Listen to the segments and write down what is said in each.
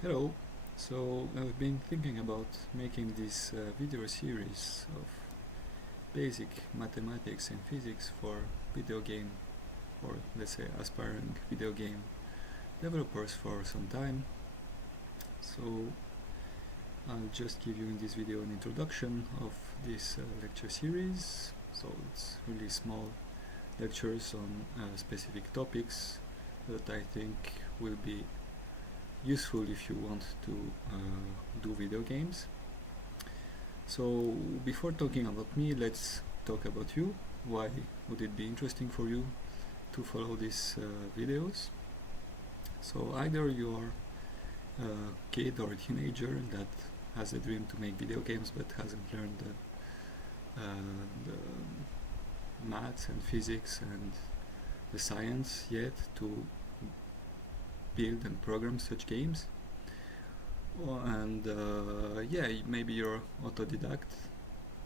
Hello. So I've been thinking about making this video series of basic mathematics and physics for video game, or let's say aspiring video game developers for some time. So I'll just give you in this video an introduction of this lecture series. So it's really small lectures on specific topics that I think will be useful if you want to do video games. So before talking about me, let's talk about you. Why would it be interesting for you to follow these videos? So either you're a kid or a teenager that has a dream to make video games but hasn't learned the maths and physics and the science yet to build and program such games. And yeah, maybe you're autodidact,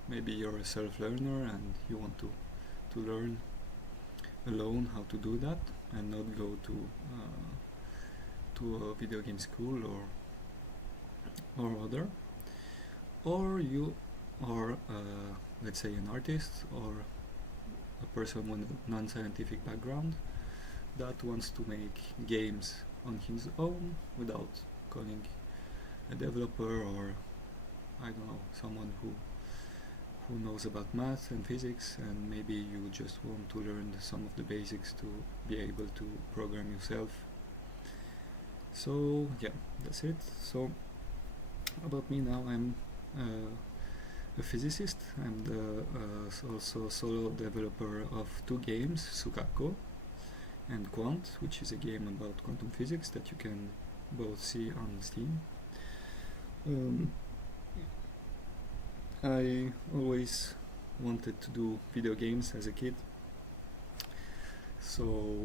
maybe you're a self-learner and you want to learn alone how to do that and not go to a video game school or other. Or you are let's say an artist or a person with a non-scientific background that wants to make games on his own without calling a developer or I don't know, someone who knows about math and physics, and maybe you just want to learn some of the basics to be able to program yourself. So yeah, that's it. So about me now, I'm a physicist. I'm also solo developer of two games, Sukako and Quant, which is a game about quantum physics that you can both see on Steam. I always wanted to do video games as a kid, so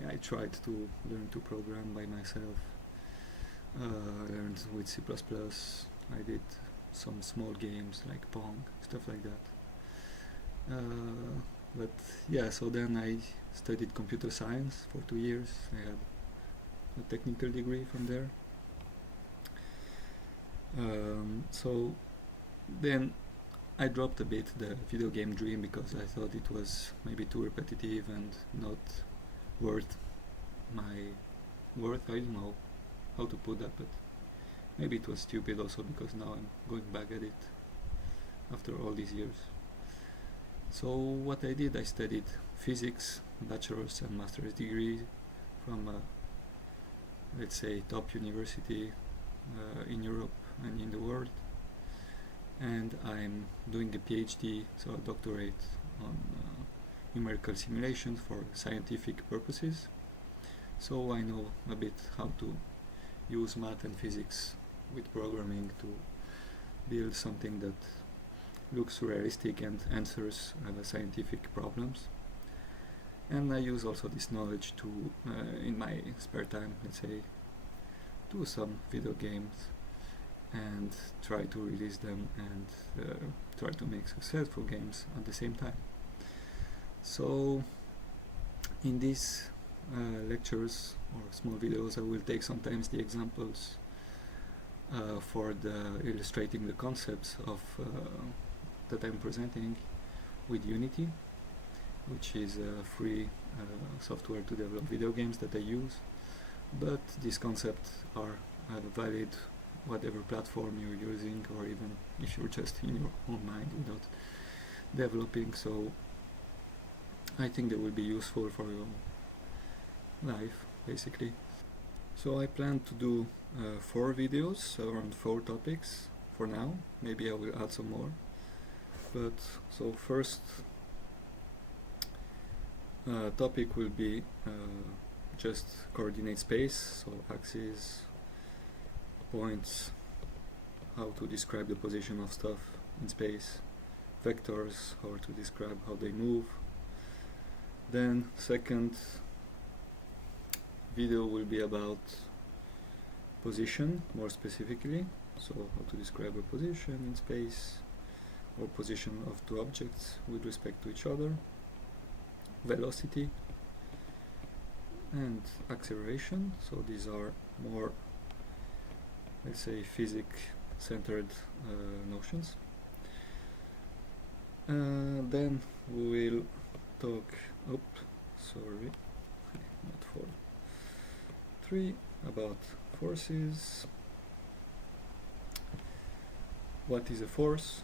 yeah, I tried to learn to program by myself. Learned with C++. I did some small games like Pong, stuff like that. But yeah, so then I studied computer science for 2 years. I had a technical degree from there. So then I dropped a bit the video game dream because I thought it was maybe too repetitive and not worth my worth. I don't know how to put that, but maybe it was stupid also because now I'm going back at it after all these years. So what I did, I studied physics, bachelor's and master's degree from a, let's say, top university in Europe and in the world, and I'm doing a PhD, so a doctorate on numerical simulation for scientific purposes. So I know a bit how to use math and physics with programming to build something that looks realistic and answers scientific problems. And I use also this knowledge to, in my spare time, let's say, do some video games and try to release them and try to make successful games at the same time. So in these lectures or small videos, I will take sometimes the examples for the illustrating the concepts of that I'm presenting with Unity, which is a free software to develop video games that I use. But these concepts are valid whatever platform you're using, or even if you're just in your own mind without developing. So I think they will be useful for your life, basically. So I plan to do 4 videos around 4 topics for now. Maybe I will add some more. But so first topic will be just coordinate space, so axes, points, how to describe the position of stuff in space, vectors, how to describe how they move. Then second video will be about position, more specifically, so how to describe a position in space or position of 2 objects with respect to each other, velocity and acceleration. So these are more let's say, physics-centered notions. Then we will talk, not 4, 3, about forces. What is a force?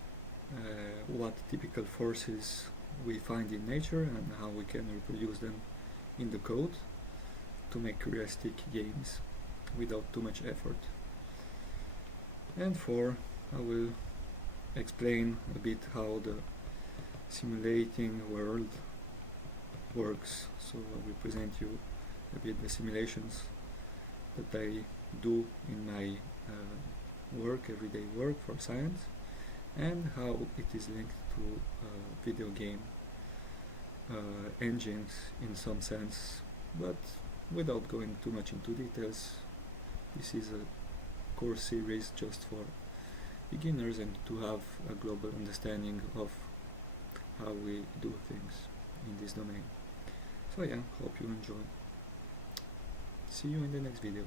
What typical forces we find in nature and how we can reproduce them in the code to make realistic games without too much effort. And 4, I will explain a bit how the simulating world works. So I will present you a bit the simulations that I do in my everyday work for science, and how it is linked to video game engines in some sense, but without going too much into details. This is a course series just for beginners and to have a global understanding of how we do things in this domain. So yeah, hope you enjoy. See you in the next video.